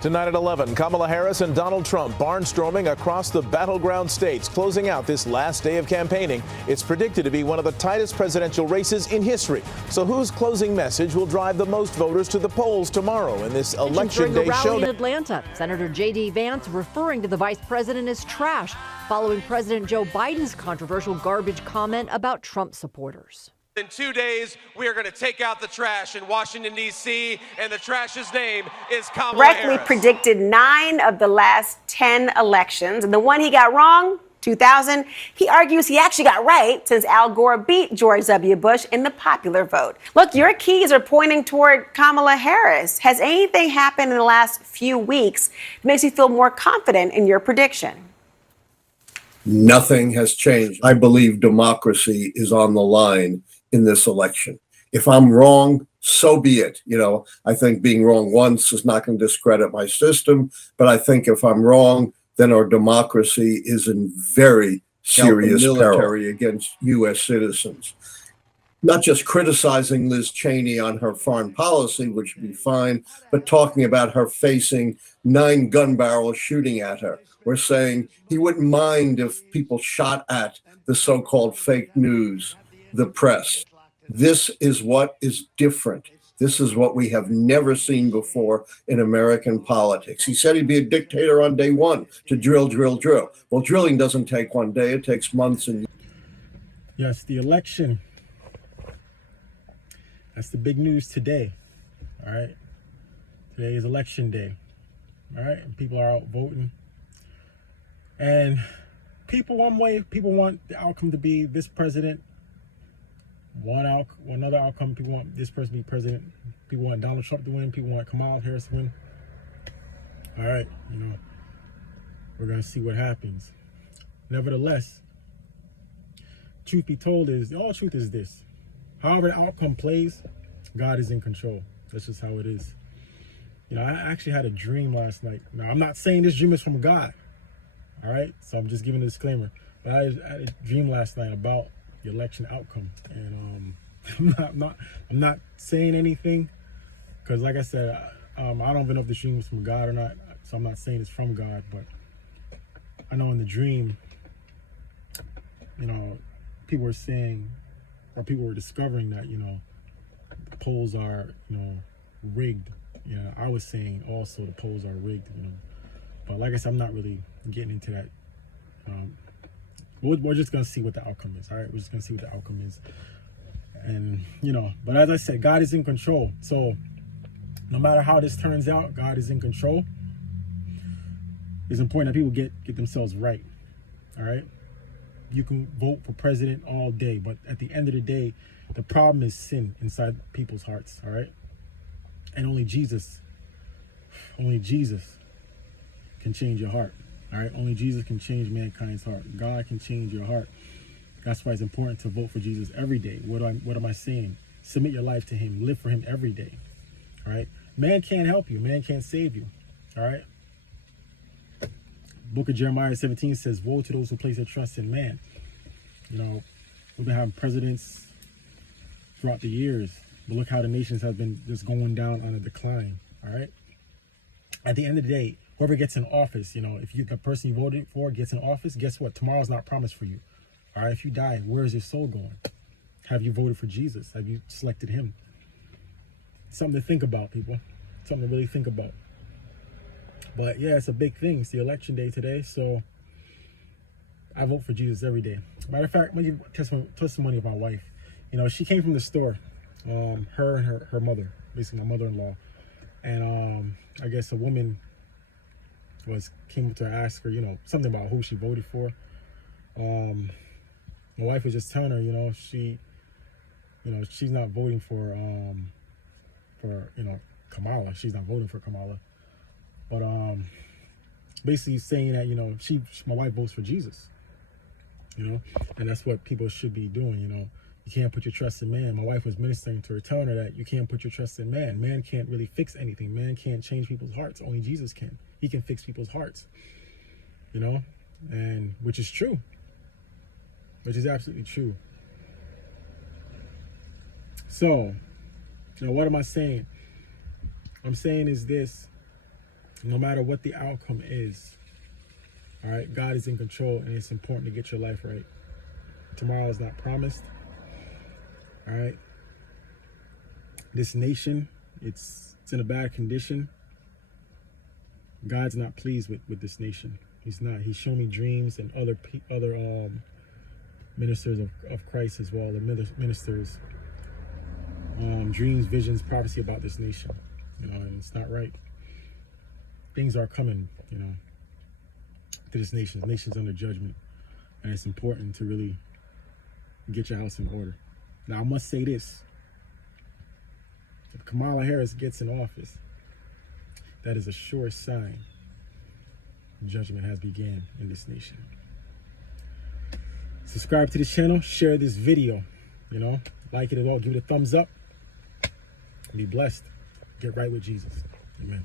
Tonight at 11, Kamala Harris and Donald Trump barnstorming across the battleground states, closing out this last day of campaigning. It's predicted to be one of the tightest presidential races in history. So whose closing message will drive the most voters to the polls tomorrow in this election day showdown? In Atlanta, Senator J.D. Vance referring to the vice president as trash, following President Joe Biden's controversial garbage comment about Trump supporters. In 2 days, we are going to take out the trash in Washington, D.C., and the trash's name is Kamala Harris. Correctly predicted 9 of the last 10 elections. And the one he got wrong, 2000, he argues he actually got right since Al Gore beat George W. Bush in the popular vote. Look, your keys are pointing toward Kamala Harris. Has anything happened in the last few weeks that makes you feel more confident in your prediction? Nothing has changed. I believe democracy is on the line in this election. If I'm wrong, so be it. I think being wrong once is not going to discredit my system, but I think if I'm wrong, then our democracy is in very serious peril against U.S. citizens. Not just criticizing Liz Cheney on her foreign policy, which would be fine, but talking about her facing 9 gun barrels shooting at her. We're saying he wouldn't mind if people shot at the so-called fake news, the press. This is what is different. This is what we have never seen before in American politics. He said he'd be a dictator on day one, to drill, drill, drill. Well, drilling doesn't take one day. It takes months and yes, the election. That's the big news today. All right. Today is election day. All right. And people are out voting. And people want the outcome to be this president. Another outcome, people want this person to be president. People want Donald Trump to win. People want Kamala Harris to win. All right, we're going to see what happens. Nevertheless, truth be told all truth is this. However the outcome plays, God is in control. That's just how it is. I actually had a dream last night. Now, I'm not saying this dream is from God. All right, so I'm just giving a disclaimer. But I had a dream last night about the election outcome, and I'm not saying anything because, like I said, I don't even know if the dream was from God or not. So I'm not saying it's from God, but I know in the dream, people were saying, or people were discovering that the polls are rigged. I was saying also the polls are rigged. But like I said, I'm not really getting into that. We're just going to see what the outcome is. All right. We're just going to see what the outcome is. And, but as I said, God is in control. So no matter how this turns out, God is in control. It's important that people get themselves right. All right. You can vote for president all day, but at the end of the day, the problem is sin inside people's hearts. All right. And only Jesus can change your heart. All right, only Jesus can change mankind's heart. God can change your heart. That's why it's important to vote for Jesus every day. What am I saying? Submit your life to him. Live for him every day. All right. Man can't help you. Man can't save you. All right. Book of Jeremiah 17 says, woe to those who place their trust in man. We've been having presidents throughout the years, but look how the nations have been just going down on a decline. All right. At the end of the day, whoever gets in office, if the person you voted for gets in office, guess what? Tomorrow's not promised for you. All right. If you die, where is your soul going? Have you voted for Jesus? Have you selected him? Something to think about, people. Something to really think about. But yeah, it's a big thing. It's the election day today. So I vote for Jesus every day. Matter of fact, I'm going to give testimony of my wife. She came from the store, her and her mother, basically my mother-in-law. And I guess a woman came up to her, ask her, something about who she voted for. My wife was just telling her, she's not voting for Kamala. She's not voting for Kamala. But basically saying that, my wife votes for Jesus. And that's what people should be doing. You can't put your trust in man. My wife was ministering to her, telling her that you can't put your trust in man. Man can't really fix anything. Man can't change people's hearts. Only Jesus can. He can fix people's hearts. And which is true. Which is absolutely true. So, what am I saying? I'm saying is this. No matter what the outcome is, all right, God is in control, and it's important to get your life right. Tomorrow is not promised. All right. This nation, it's in a bad condition. God's not pleased with this nation. He's not. He's shown me dreams and other ministers of Christ as well, the ministers, dreams, visions, prophecy about this nation. And it's not right. Things are coming, to this nation. The nation's under judgment, and it's important to really get your house in order. Now, I must say this: if Kamala Harris gets in office, that is a sure sign judgment has begun in this nation. Subscribe to the channel, share this video, like it as well, give it a thumbs up, be blessed, get right with Jesus. Amen.